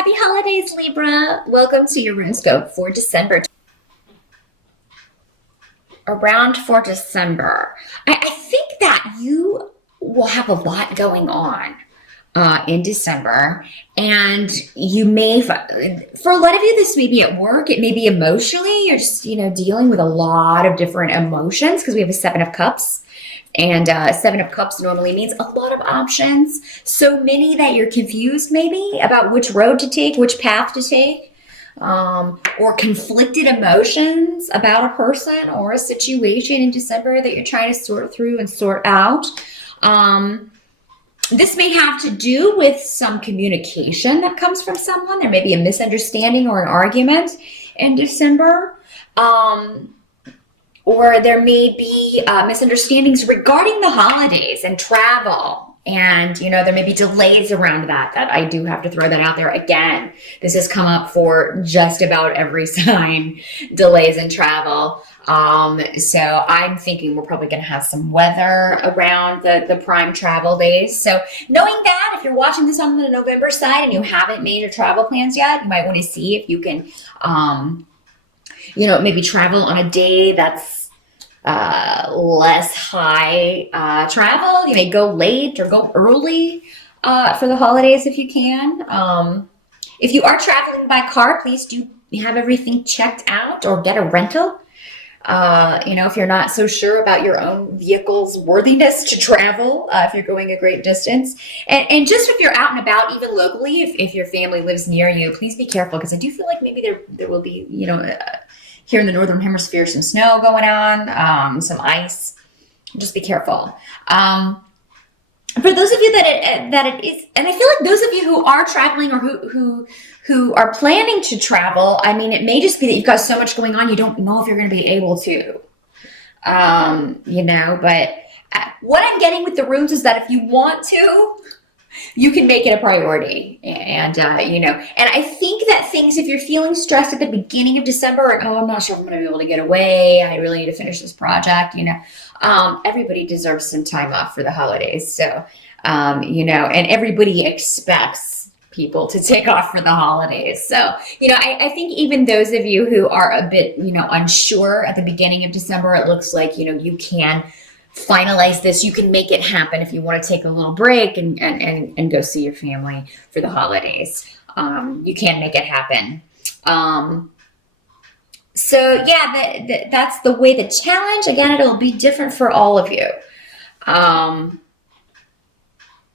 Happy holidays, Libra. Welcome to your RuneScope for December. Around for December, I think that you will have a lot going on in December, and you may, for a lot of you, this may be at work, it may be emotionally, you're just, dealing with a lot of different emotions because we have a Seven of Cups. And Seven of Cups normally means a lot of options. So many that you're confused maybe about which road to take, which path to take, or conflicted emotions about a person or a situation in December that you're trying to sort through and sort out. This may have to do with some communication that comes from someone. There may be a misunderstanding or an argument in December. Or there may be misunderstandings regarding the holidays and travel. And, there may be delays around that. That I do have to throw that out there again. This has come up for just about every sign, delays in travel. So I'm thinking we're probably going to have some weather around the prime travel days. So knowing that, if you're watching this on the November side and you haven't made your travel plans yet, you might want to see if you can, maybe travel on a day that's less high travel. You may go late or go early for the holidays if you can. If you are traveling by car, please do have everything checked out or get a rental. If you're not so sure about your own vehicle's worthiness to travel, if you're going a great distance. And just if you're out and about, even locally, if your family lives near you, please be careful because I do feel like maybe there will be, here in the Northern Hemisphere, some snow going on, some ice. Just be careful. For those of you that it is, and I feel like those of you who are traveling or who are planning to travel, I mean, it may just be that you've got so much going on, you don't know if you're going to be able to, but what I'm getting with the runes is that if you want to, you can make it a priority. And, and I think that things, if you're feeling stressed at the beginning of December and, I'm not sure if I'm going to be able to get away, I really need to finish this project, everybody deserves some time off for the holidays. So, and everybody expects people to take off for the holidays. So, I think even those of you who are a bit, unsure at the beginning of December, it looks like, you can finalize this. You can make it happen if you want to take a little break and go see your family for the holidays. You can make it happen. So yeah, that's the way the challenge. Again, it'll be different for all of you. But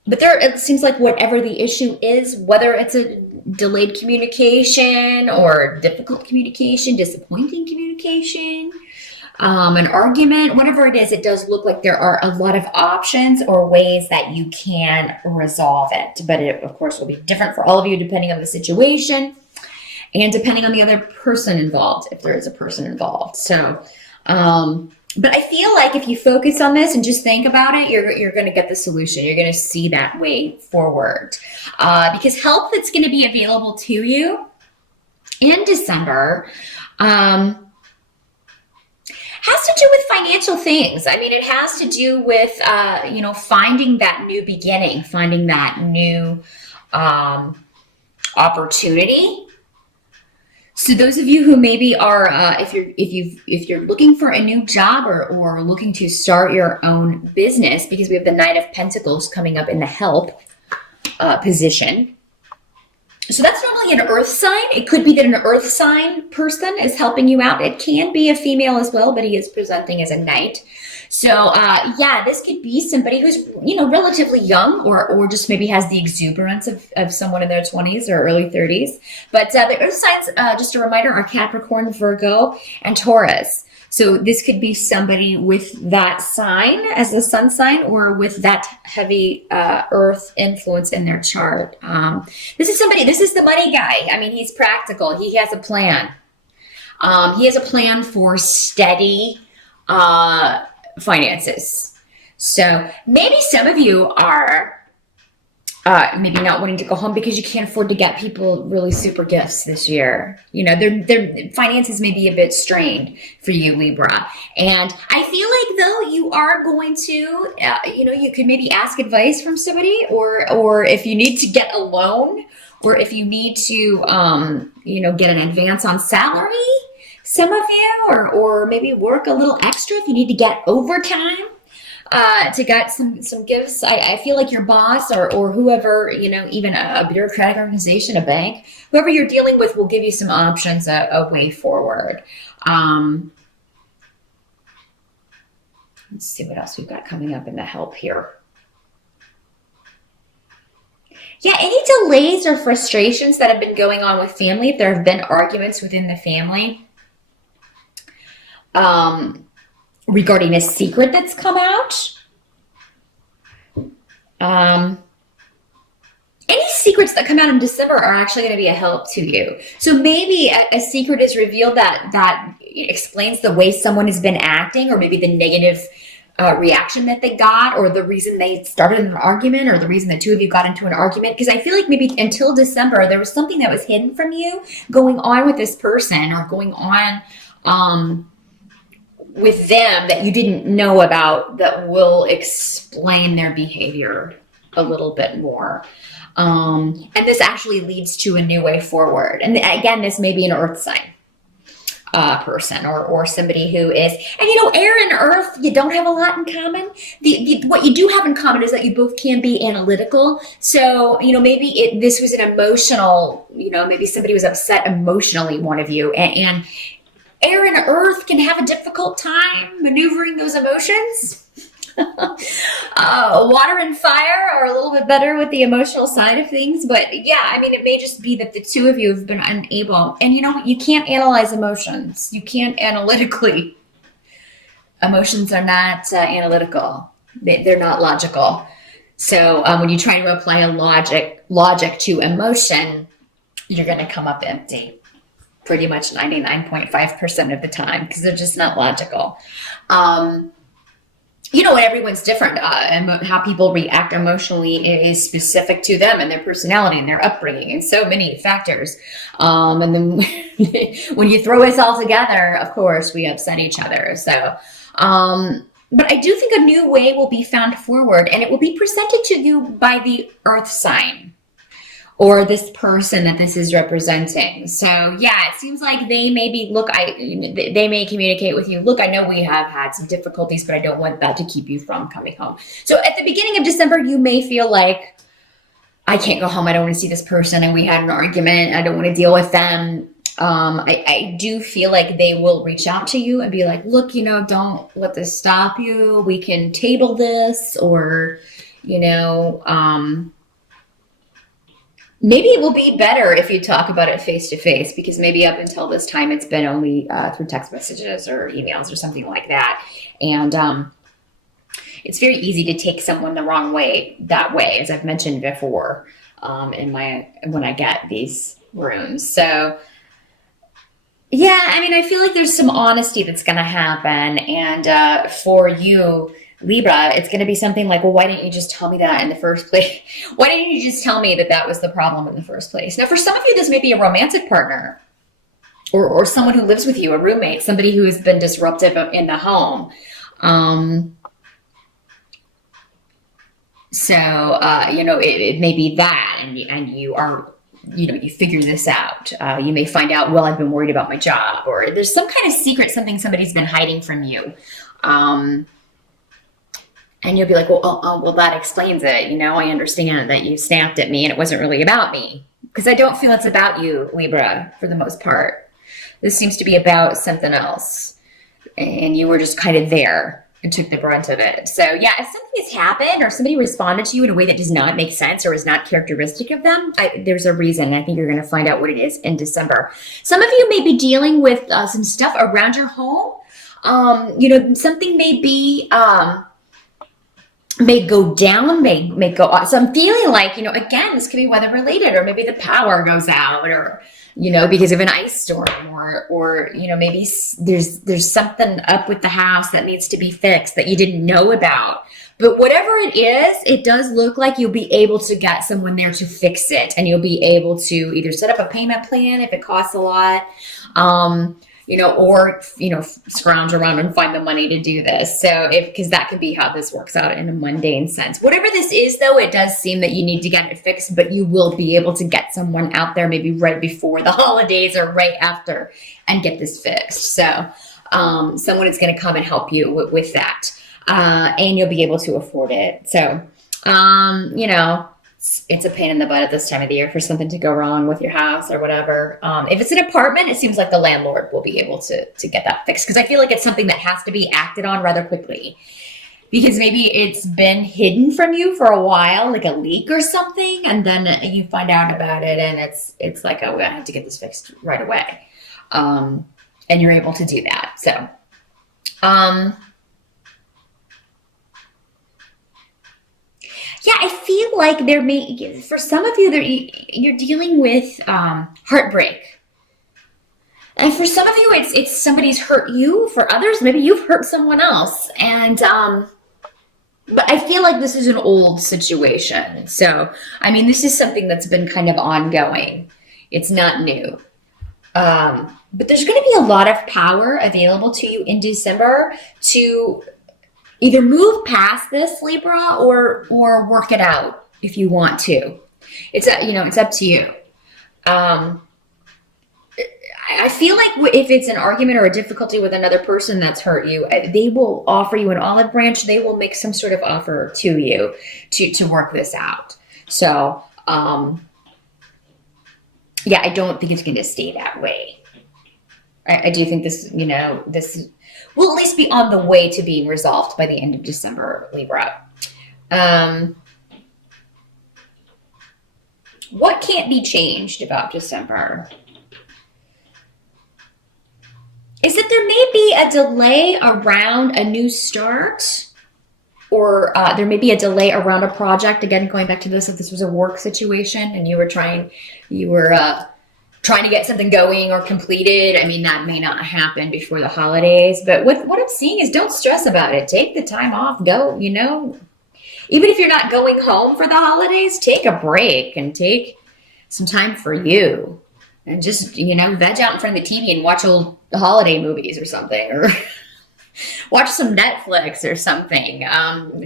it seems like whatever the issue is, whether it's a delayed communication or difficult communication, disappointing communication, an argument, whatever it is, it does look like there are a lot of options or ways that you can resolve it. But it, of course, will be different for all of you depending on the situation and depending on the other person involved, if there is a person involved. So, but I feel like if you focus on this and just think about it, you're going to get the solution. You're going to see that way forward. Because help that's going to be available to you in December, has to do with financial things. I mean, it has to do with, finding that new beginning, finding that new opportunity. So those of you who maybe are, if you're looking for a new job or looking to start your own business, because we have the Knight of Pentacles coming up in the help position. So that's normally an earth sign. It could be that an earth sign person is helping you out. It can be a female as well, but he is presenting as a knight. So this could be somebody who's, relatively young or just maybe has the exuberance of someone in their 20s or early 30s. But the earth signs, just a reminder, are Capricorn, Virgo, and Taurus. So this could be somebody with that sign as a sun sign or with that heavy earth influence in their chart. This is the money guy. I mean, he's practical. He has a plan. He has a plan for steady finances. So maybe some of you are maybe not wanting to go home because you can't afford to get people really super gifts this year. Their finances may be a bit strained for you, Libra. And I feel like though you are going to, you could maybe ask advice from somebody or if you need to get a loan or if you need to, get an advance on salary, some of you, or maybe work a little extra if you need to get overtime to get some gifts. I feel like your boss or whoever, even a bureaucratic organization, a bank, whoever you're dealing with will give you some options, a way forward. Let's see what else we've got coming up in the help here. Yeah, any delays or frustrations that have been going on with family, if there have been arguments within the family, regarding a secret that's come out. Any secrets that come out in December are actually going to be a help to you. So maybe a secret is revealed that explains the way someone has been acting, or maybe the negative reaction that they got, or the reason they started an argument, or the reason the two of you got into an argument. Because I feel like maybe until December, there was something that was hidden from you going on with this person, or going on with them that you didn't know about, that will explain their behavior a little bit more. And this actually leads to a new way forward. And again, this may be an earth sign person, or somebody who is, and air and earth, you don't have a lot in common. What you do have in common is that you both can be analytical. So, maybe this was an emotional, maybe somebody was upset emotionally, one of you, and air and earth can have a difficult time maneuvering those emotions. Water and fire are a little bit better with the emotional side of things, but yeah, it may just be that the two of you have been unable, and you can't analyze emotions. You can't analytically. Emotions are not analytical. They're not logical. So when you try to apply a logic to emotion, you're going to come up empty pretty much 99.5% of the time, because they're just not logical. Everyone's different. How people react emotionally is specific to them and their personality and their upbringing, and so many factors. And then when you throw us all together, of course, we upset each other. So, but I do think a new way will be found forward, and it will be presented to you by the earth sign, or this person that this is representing. So yeah, it seems like they maybe they may communicate with you. Look, I know we have had some difficulties, but I don't want that to keep you from coming home. So at the beginning of December, you may feel like, I can't go home. I don't want to see this person, and we had an argument. I don't want to deal with them. I do feel like they will reach out to you and be like, look, don't let this stop you. We can table this, or, maybe it will be better if you talk about it face to face, because maybe up until this time it's been only through text messages or emails or something like that. And it's very easy to take someone the wrong way that way, as I've mentioned before when I get these rooms. So yeah, I feel like there's some honesty that's going to happen. And for you, Libra, it's going to be something like, well, why didn't you just tell me that in the first place? Why didn't you just tell me that was the problem in the first place? Now, for some of you, this may be a romantic partner, or someone who lives with you, a roommate, somebody who has been disruptive in the home. It may be that, and you are, you figure this out. You may find out, well, I've been worried about my job, or there's some kind of secret, something somebody's been hiding from you. And you'll be like, well, that explains it. I understand that you snapped at me and it wasn't really about me. Because I don't feel it's about you, Libra, for the most part. This seems to be about something else. And you were just kind of there and took the brunt of it. So yeah, if something has happened, or somebody responded to you in a way that does not make sense or is not characteristic of them, there's a reason. I think you're going to find out what it is in December. Some of you may be dealing with some stuff around your home. Something may be... may go down, may go up. So I'm feeling like, again, this could be weather related, or maybe the power goes out, or, because of an ice storm, or maybe there's something up with the house that needs to be fixed that you didn't know about. But whatever it is, it does look like you'll be able to get someone there to fix it, and you'll be able to either set up a payment plan if it costs a lot. or, scrounge around and find the money to do this. So because that could be how this works out in a mundane sense. Whatever this is, though, it does seem that you need to get it fixed, but you will be able to get someone out there maybe right before the holidays or right after and get this fixed. So someone is going to come and help you with that. And you'll be able to afford it. So, it's a pain in the butt at this time of the year for something to go wrong with your house or whatever. If it's an apartment, it seems like the landlord will be able to get that fixed, because I feel like it's something that has to be acted on rather quickly, because maybe it's been hidden from you for a while, like a leak or something, and then you find out about it, and it's like, oh, I have to get this fixed right away, and you're able to do that. So, yeah, I feel like for some of you, you're dealing with heartbreak. And for some of you, it's somebody's hurt you. For others, maybe you've hurt someone else. And, but I feel like this is an old situation. So, I mean, this is something that's been kind of ongoing. It's not new. But there's going to be a lot of power available to you in December to either move past this, Libra, or work it out if you want to. It's up to you. I feel like if it's an argument or a difficulty with another person that's hurt you, they will offer you an olive branch. They will make some sort of offer to you to work this out. So, yeah, I don't think it's going to stay that way. I do think this will at least be on the way to being resolved by the end of December, Libra. What can't be changed about December is that there may be a delay around a new start, or there may be a delay around a project. Again, going back to this, if this was a work situation and you were trying to get something going or completed, I mean, that may not happen before the holidays. But what I'm seeing is, don't stress about it. Take the time off. Go, even if you're not going home for the holidays, take a break and take some time for you. And just, veg out in front of the TV and watch old holiday movies or something. Or watch some Netflix or something.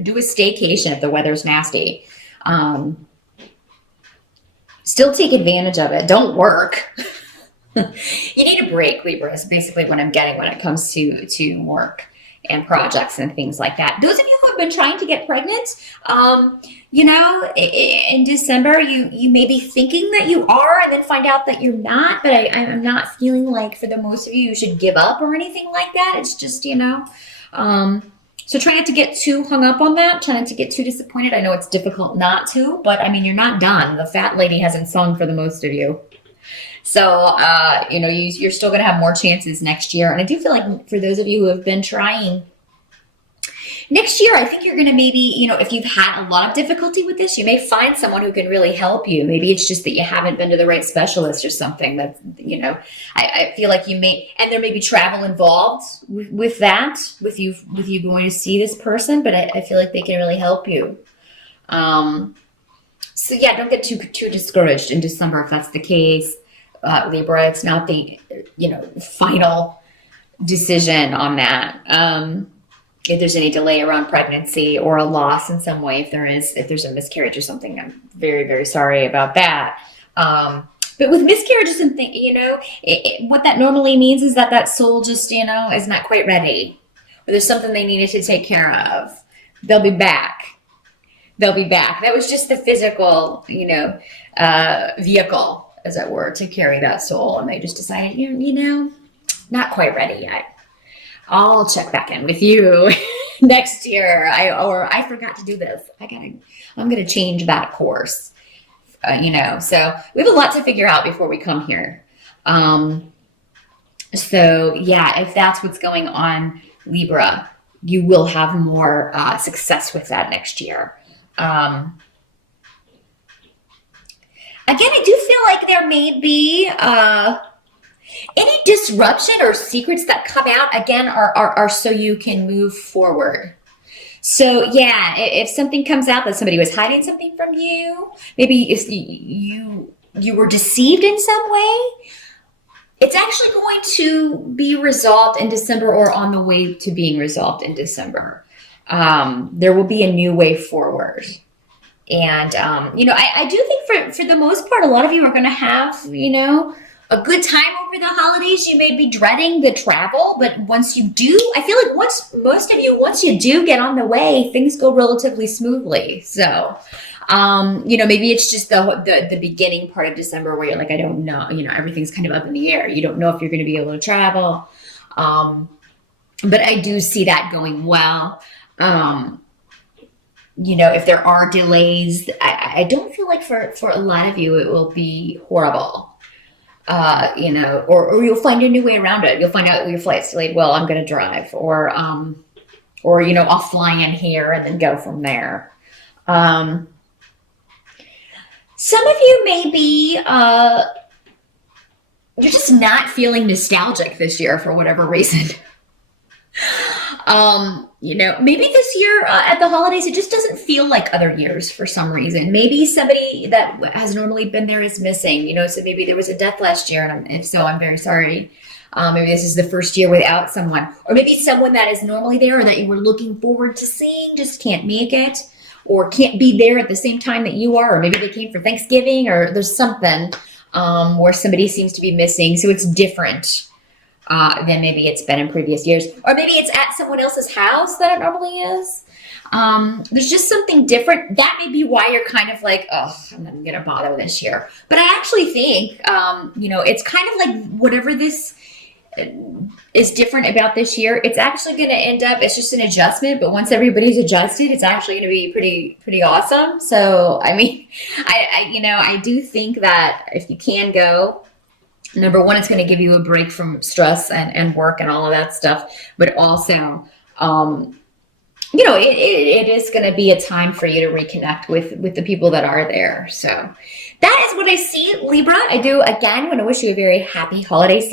Do a staycation if the weather's nasty. Still take advantage of it. Don't work. You need a break, Libra, is basically what I'm getting when it comes to work and projects and things like that. Those of you who have been trying to get pregnant, in December, you may be thinking that you are and then find out that you're not. But I'm not feeling like, for the most of you should give up or anything like that. It's just, so try not to get too hung up on that. Try not to get too disappointed. I know it's difficult not to, but I mean, you're not done. The fat lady hasn't sung for the most of you. So, you're still going to have more chances next year. And I do feel like for those of you who have been trying next year, I think you're going to maybe, if you've had a lot of difficulty with this, you may find someone who can really help you. Maybe it's just that you haven't been to the right specialist or something. That, I feel like you may, and there may be travel involved with that, with you going to see this person, but I feel like they can really help you. So yeah, don't get too discouraged in December if that's the case. Libra, it's not the, final decision on that. If there's any delay around pregnancy or a loss in some way, if there's a miscarriage or something, I'm very, very sorry about that. But with miscarriages and things, what that normally means is that soul just, is not quite ready, or there's something they needed to take care of. They'll be back. That was just the physical, vehicle, as it were, to carry that soul. And they just decided, not quite ready yet. I'll check back in with you next year. I forgot to do this. I'm going to change that course, so we have a lot to figure out before we come here. So yeah, if that's what's going on, Libra, you will have more success with that next year. Again, I do feel like there may be any disruption or secrets that come out, again, are so you can move forward. So yeah, if something comes out that somebody was hiding something from you, maybe if you were deceived in some way, It's actually going to be resolved in December or on the way to being resolved in December. There will be a new way forward. And, I do think for the most part, a lot of you are going to have, a good time over the holidays. You may be dreading the travel, but once you do, I feel like once you do get on the way, things go relatively smoothly. So, maybe it's just the beginning part of December where you're like, I don't know, everything's kind of up in the air. You don't know if you're going to be able to travel. But I do see that going well. If there are delays, I don't feel like for a lot of you, it will be horrible. Or you'll find a new way around it. You'll find out your flight's delayed. Well, I'm going to drive, or I'll fly in here and then go from there. Some of you may be, you're just not feeling nostalgic this year for whatever reason. Maybe this year at the holidays, it just doesn't feel like other years for some reason. Maybe somebody that has normally been there is missing, so maybe there was a death last year, and if so, I'm very sorry. Maybe this is the first year without someone, or maybe someone that is normally there or that you were looking forward to seeing just can't make it, or can't be there at the same time that you are, or maybe they came for Thanksgiving, or there's something where somebody seems to be missing, so it's different than maybe it's been in previous years. Or maybe it's at someone else's house that it normally is. There's just something different. That may be why you're kind of like, oh, I'm not going to bother this year. But I actually think, it's kind of like whatever this is different about this year, it's actually going to end up, it's just an adjustment. But once everybody's adjusted, it's actually going to be pretty awesome. So, I mean, I do think that if you can go, number one, it's going to give you a break from stress and work and all of that stuff. But also, it is going to be a time for you to reconnect with the people that are there. So that is what I see, Libra. I do, again, want to wish you a very happy holiday season.